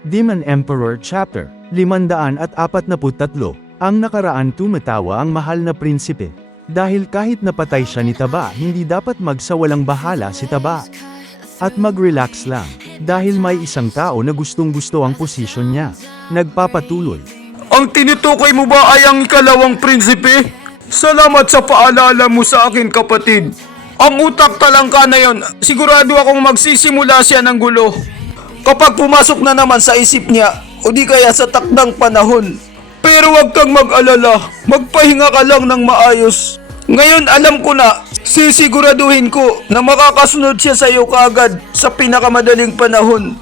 Demon Emperor Chapter 543. Ang nakaraan tumatawa ang mahal na prinsipe. Dahil kahit napatay siya ni Taba, hindi dapat magsawalang bahala si Taba. At mag-relax lang, dahil may isang tao na gustong-gusto ang posisyon niya. Nagpapatuloy. Ang tinutukoy mo ba ay ang ikalawang prinsipe? Salamat sa paalala mo sa akin, kapatid. Ang utak talangka na yon, sigurado akong magsisimula siya ng gulo. Kapag pumasok na naman sa isip niya, o di kaya sa takdang panahon. Pero huwag kang mag-alala, magpahinga ka lang ng maayos. Ngayon alam ko na, sisiguraduhin ko na makakasunod siya sa iyo kaagad sa pinakamadaling panahon.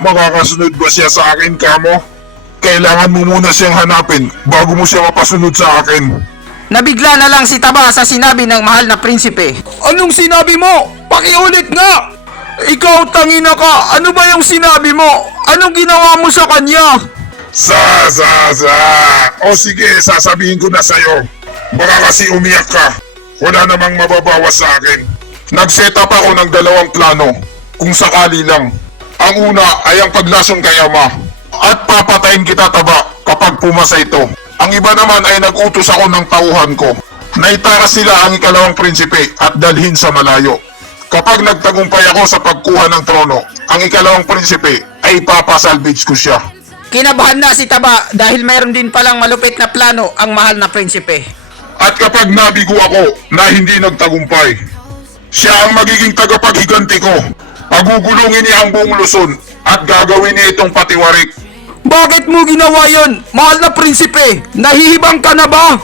Makakasunod ba siya sa akin, Kamo? Kailangan mo muna siyang hanapin bago mo siya mapasunod sa akin. Nabigla na lang si Taba sa sinabi ng mahal na prinsipe. Anong sinabi mo? Pakiulit nga! Ikaw, tangina ka! Ano ba yung sinabi mo? Anong ginawa mo sa kanya? O sige, sasabihin ko na sa'yo. Baka kasi umiyak ka. Wala namang mababawas sa akin. Nag-set up ako ng dalawang plano. Kung sakali lang. Ang una ay ang paglason kay Ama. At papatayin kita, Taba, kapag pumasa ito. Ang iba naman ay nag-utos ako ng tauhan ko. Naitakas nila ang ikalawang prinsipe at dalhin sa malayo. Kapag nagtagumpay ako sa pagkuha ng trono, ang ikalawang prinsipe ay ipapasalvage ko siya. Kinabahan na si Taba dahil mayroon din palang malupit na plano ang mahal na prinsipe. At kapag nabigo ako na hindi nagtagumpay, siya ang magiging tagapaghiganti ko. Pagugulungin niya ang buong Luzon at gagawin niya itong patiwarik. Bakit mo ginawa yon, mahal na prinsipe? Nahihibang ka na ba?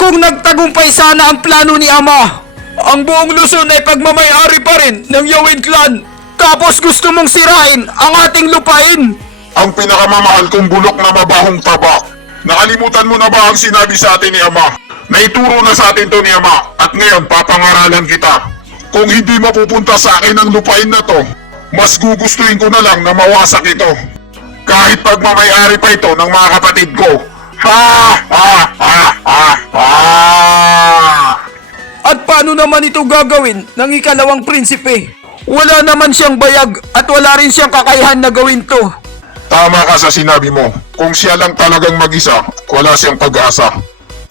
Kung nagtagumpay sana ang plano ni Ama, ang buong Luzon ay pagmamay-ari pa rin ng Yawin Clan. Tapos gusto mong sirain ang ating lupain. Ang pinakamamahal kong bulok na mabahong Taba. Nakalimutan mo na ba ang sinabi sa atin ni Ama? Naituro na sa atin to ni Ama at ngayon papangaralan kita. Kung hindi mapupunta sa akin ang lupain na to, mas gugustuhin ko na lang na mawasak ito. Kahit pagmamay-ari pa ito ng mga kapatid ko. At paano naman ito gagawin ng ikalawang prinsipe? Wala naman siyang bayag at wala rin siyang kakayahan na gawin to. Tama ka sa sinabi mo. Kung siya lang talagang mag-isa, wala siyang pag-asa.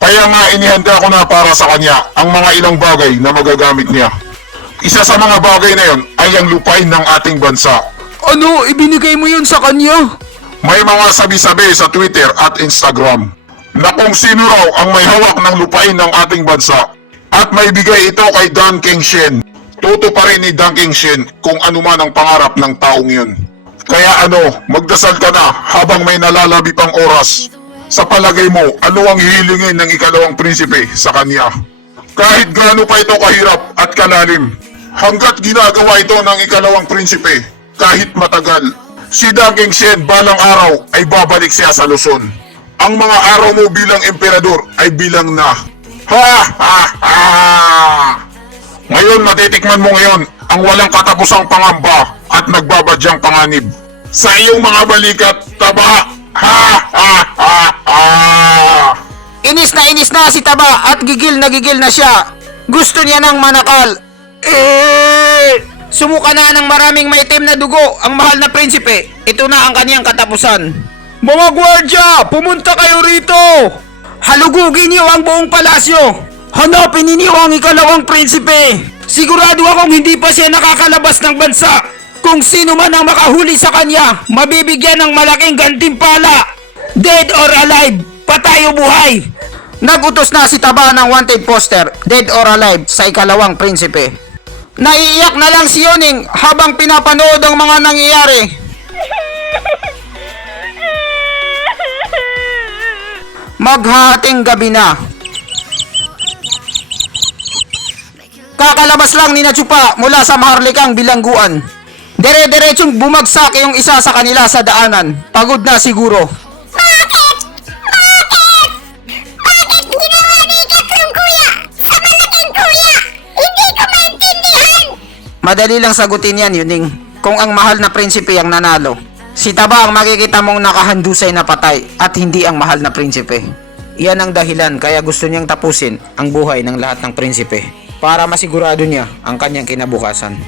Kaya nga inihanda ko na para sa kanya ang mga ilang bagay na magagamit niya. Isa sa mga bagay na yon ay ang lupain ng ating bansa. Ano, ibinigay mo yun sa kanya? May mga sabi-sabi sa Twitter at Instagram na kung sino raw ang may hawak ng lupain ng ating bansa at may bigay ito kay Dan Kengshen. Tutuparin ni Dan Kengshen kung ano man ang pangarap ng taong yun. Kaya magdasal ka na habang may nalalabi pang oras. Sa palagay mo, ano ang hihilingin ng ikalawang prinsipe sa kanya? Kahit gaano pa ito kahirap at kalalim, hanggat ginagawa ito ng ikalawang prinsipe, kahit matagal, si Dan Kengshen balang araw ay babalik siya sa Luzon. Ang mga araw mo bilang emperador ay bilang na. Ngayon matitikman mo ngayon ang walang katapusang pangamba at nagbabadyang panganib. Sa iyong mga balikat, Taba! Inis na si Taba at gigil na siya. Gusto niya ng manakal. Sumuka na ng maraming maitim na dugo ang mahal na prinsipe. Ito na ang kaniyang katapusan. Mga gwardya, pumunta kayo rito! Halugugin niyo ang buong palasyo. Hanapin ninyo ang ikalawang prinsipe! Sigurado akong hindi pa siya nakakalabas ng bansa. Kung sino man ang makahuli sa kanya, mabibigyan ng malaking gantimpala. Dead or alive, patay o buhay. Nagutos na si Taba ng wanted poster, dead or alive, sa ikalawang prinsipe. Naiiyak na lang si Yoning habang pinapanood ang mga nangyayari. Maghahating gabi na. Kakalabas lang ni Chupa mula sa maharlikang bilangguan. Dire-diretsong bumagsak yung isa sa kanila sa daanan. Pagod na siguro. Bakit ginawa ni ikatlong kuya sa malaking kuya? Hindi ko maintindihan. Madali lang sagutin yan, Yuning. Kung ang mahal na prinsipe ang nanalo, si Taba ang makikita mong nakahandusay na patay at hindi ang mahal na prinsipe. Iyan ang dahilan kaya gusto niyang tapusin ang buhay ng lahat ng prinsipe para masigurado niya ang kanyang kinabukasan.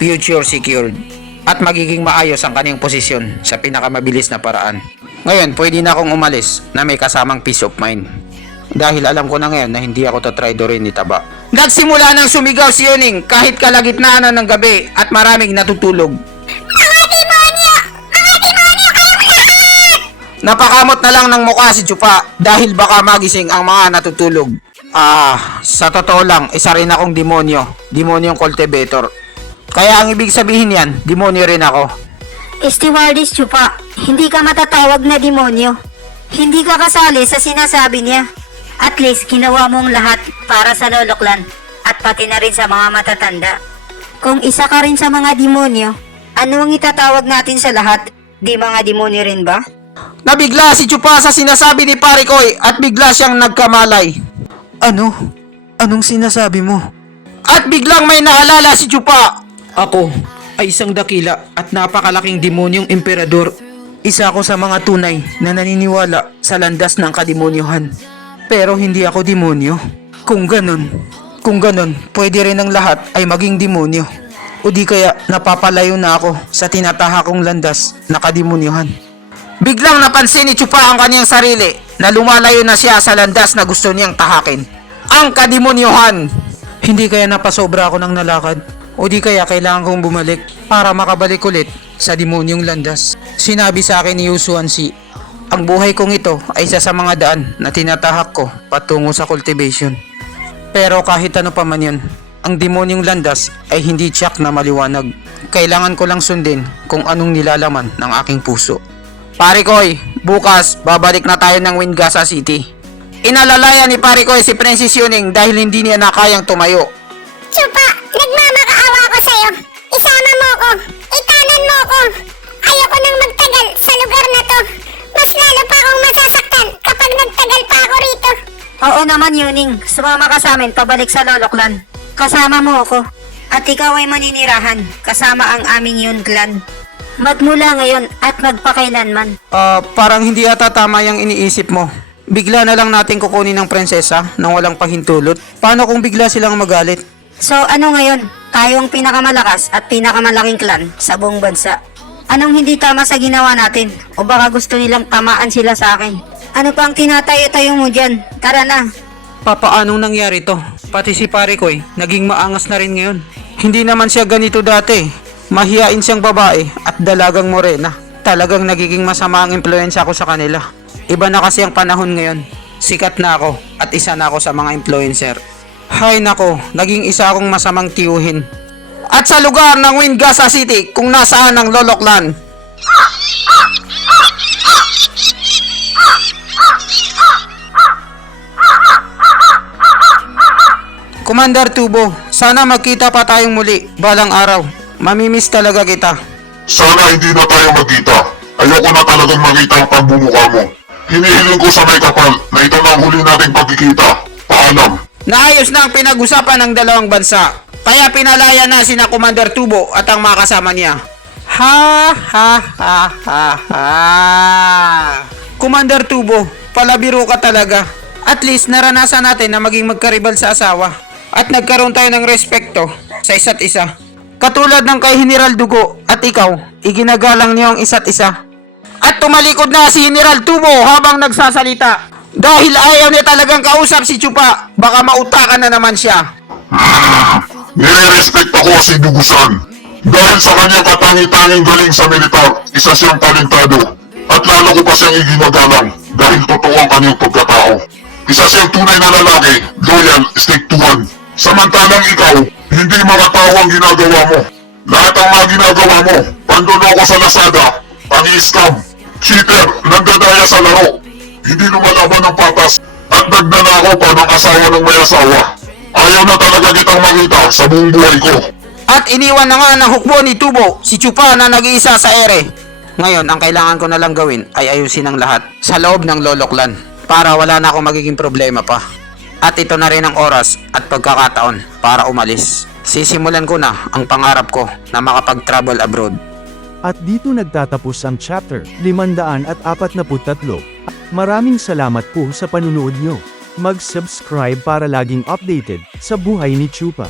future secured, at magiging maayos ang kanyang posisyon sa pinakamabilis na paraan. Ngayon, pwede na akong umalis na may kasamang peace of mind. Dahil alam ko na ngayon na hindi ako tatraidorin ni Taba. Nagsimula nang sumigaw si Yuning kahit kalagitnaan na ng gabi at maraming natutulog. Mga demonyo! Mga demonyo kayong lahat! Napakamot na lang ng mukha si Chupa dahil baka magising ang mga natutulog. Sa totoo lang, isa rin akong demonyo. Demonyong cultivator. Kaya ang ibig sabihin yan, demonyo rin ako. Stewardess Chupa, hindi ka matatawag na demonyo. Hindi ka kasali sa sinasabi niya. At least, ginawa mong lahat para sa Loloklan at pati na rin sa mga matatanda. Kung isa ka rin sa mga demonyo, ano ang itatawag natin sa lahat? Di mga demonyo rin ba? Nabigla si Chupa sa sinasabi ni Pare Koy at bigla siyang nagkamalay. Ano? Anong sinasabi mo? At biglang may naalala si Chupa. Ako ay isang dakila at napakalaking demonyong emperador. Isa ako sa mga tunay na naniniwala sa landas ng kademonyohan. Pero hindi ako demonyo. Kung ganon, pwede rin ang lahat ay maging demonyo. O di kaya napapalayo na ako sa tinatahak kong landas na kademonyohan. Biglang napansin ni Chupa ang kanyang sarili na lumalayo na siya sa landas na gusto niyang tahakin. Ang kademonyohan! Hindi kaya napasobra ako ng nalakad? O di kaya kailangan kong bumalik para makabalik ulit sa demonyong landas? Sinabi sa akin ni Yusuan Si, ang buhay kong ito ay isa sa mga daan na tinatahak ko patungo sa cultivation. Pero kahit ano pa man yun, ang demonyong landas ay hindi tiyak na maliwanag. Kailangan ko lang sundin kung anong nilalaman ng aking puso. Pare Koy, bukas babalik na tayo ng Wingasa City. Inalalaya ni Pare Koy si Princess Yuning dahil hindi niya na kayang tumayo. Chupa, nagmamakaawa ko sa'yo. Isama mo ko. Itanan mo ko. Ayoko nang magtagal sa lugar na to. Mas lalo pa akong masasaktan kapag nagtagal pa ako rito. Oo naman, Yuning. Sumama ka sa amin pabalik sa Loloklan. Kasama mo ako. At ikaw ay maninirahan kasama ang aming Yun Clan. Magmula ngayon at magpakailanman. Parang hindi ata tama yung iniisip mo. Bigla na lang natin kukunin ng prinsesa nang walang pahintulot. Paano kung bigla silang magalit? So ano ngayon? Tayong pinakamalakas at pinakamalaking clan sa buong bansa. Anong hindi tama sa ginawa natin? O baka gusto nilang tamaan sila sa akin? Ano pa ang tinatayo-tayo mo dyan? Tara na. Papaanong nangyari to? Pati si Pare Koy, naging maangas na rin ngayon. Hindi naman siya ganito dati. Mahiyain siyang babae at dalagang morena. Talagang nagiging masama ang impluensya ko sa kanila. Iba na kasi ang panahon ngayon. Sikat na ako at isa na ako sa mga influencer. Hay nako, naging isa akong masamang tiyuhin. At sa lugar ng Wingasa City kung nasaan ang Loloklan. Commander Tubo, sana magkita pa tayong muli balang araw. Mamimiss talaga kita. Sana hindi na tayo magkita. Ayoko na talagang makita ang pagbumuka mo. Hinihiling ko sa may kapal na ito na ang huli nating pagkikita. Paalam. Naayos na ang pinag-usapan ng dalawang bansa. Kaya pinalaya na sina Commander Tubo at ang mga kasama niya. Ha. Commander Tubo, palabiro ka talaga. At least naranasan natin na maging magkaribal sa asawa. At nagkaroon tayo ng respekto sa isa't isa. Katulad ng kay General Dugo at ikaw, iginagalang niyo ang isa't isa. At tumalikod na si General Tubo habang nagsasalita. Dahil ayaw niya talagang kausap si Chupa, baka mautakan na naman siya. Nire-respect ako si Dugusan. Dahil sa kanyang katangi-tanging galing sa militar, isa siyang talentado. At lalo ko pa siyang iginagalang dahil totoo ang kanyang pagkatao. Isa siyang tunay na lalaki, loyal, stick to one. Samantalang ikaw, hindi makatao ang ginagawa mo. Lahat ang mga ginagawa mo, panduloko sa Lazada, pang-i-scam, cheater, nagdadaya sa laro, hindi lumalaban ng patas, at nagnanakaw pa ng asawa ng may asawa. Ayaw na talaga kitang makita sa buong buhay ko. At iniwan na nga ng hukbo ni Tubo si Chupa na nag-iisa sa ere. Ngayon, ang kailangan ko na lang gawin ay ayusin ang lahat sa loob ng Loloklan para wala na akong magiging problema pa. At ito na rin ang oras at pagkakataon para umalis. Sisimulan ko na ang pangarap ko na makapag-travel abroad. At dito nagtatapos ang chapter 543. Maraming salamat po sa panunood nyo. Mag-subscribe para laging updated sa buhay ni Chupa.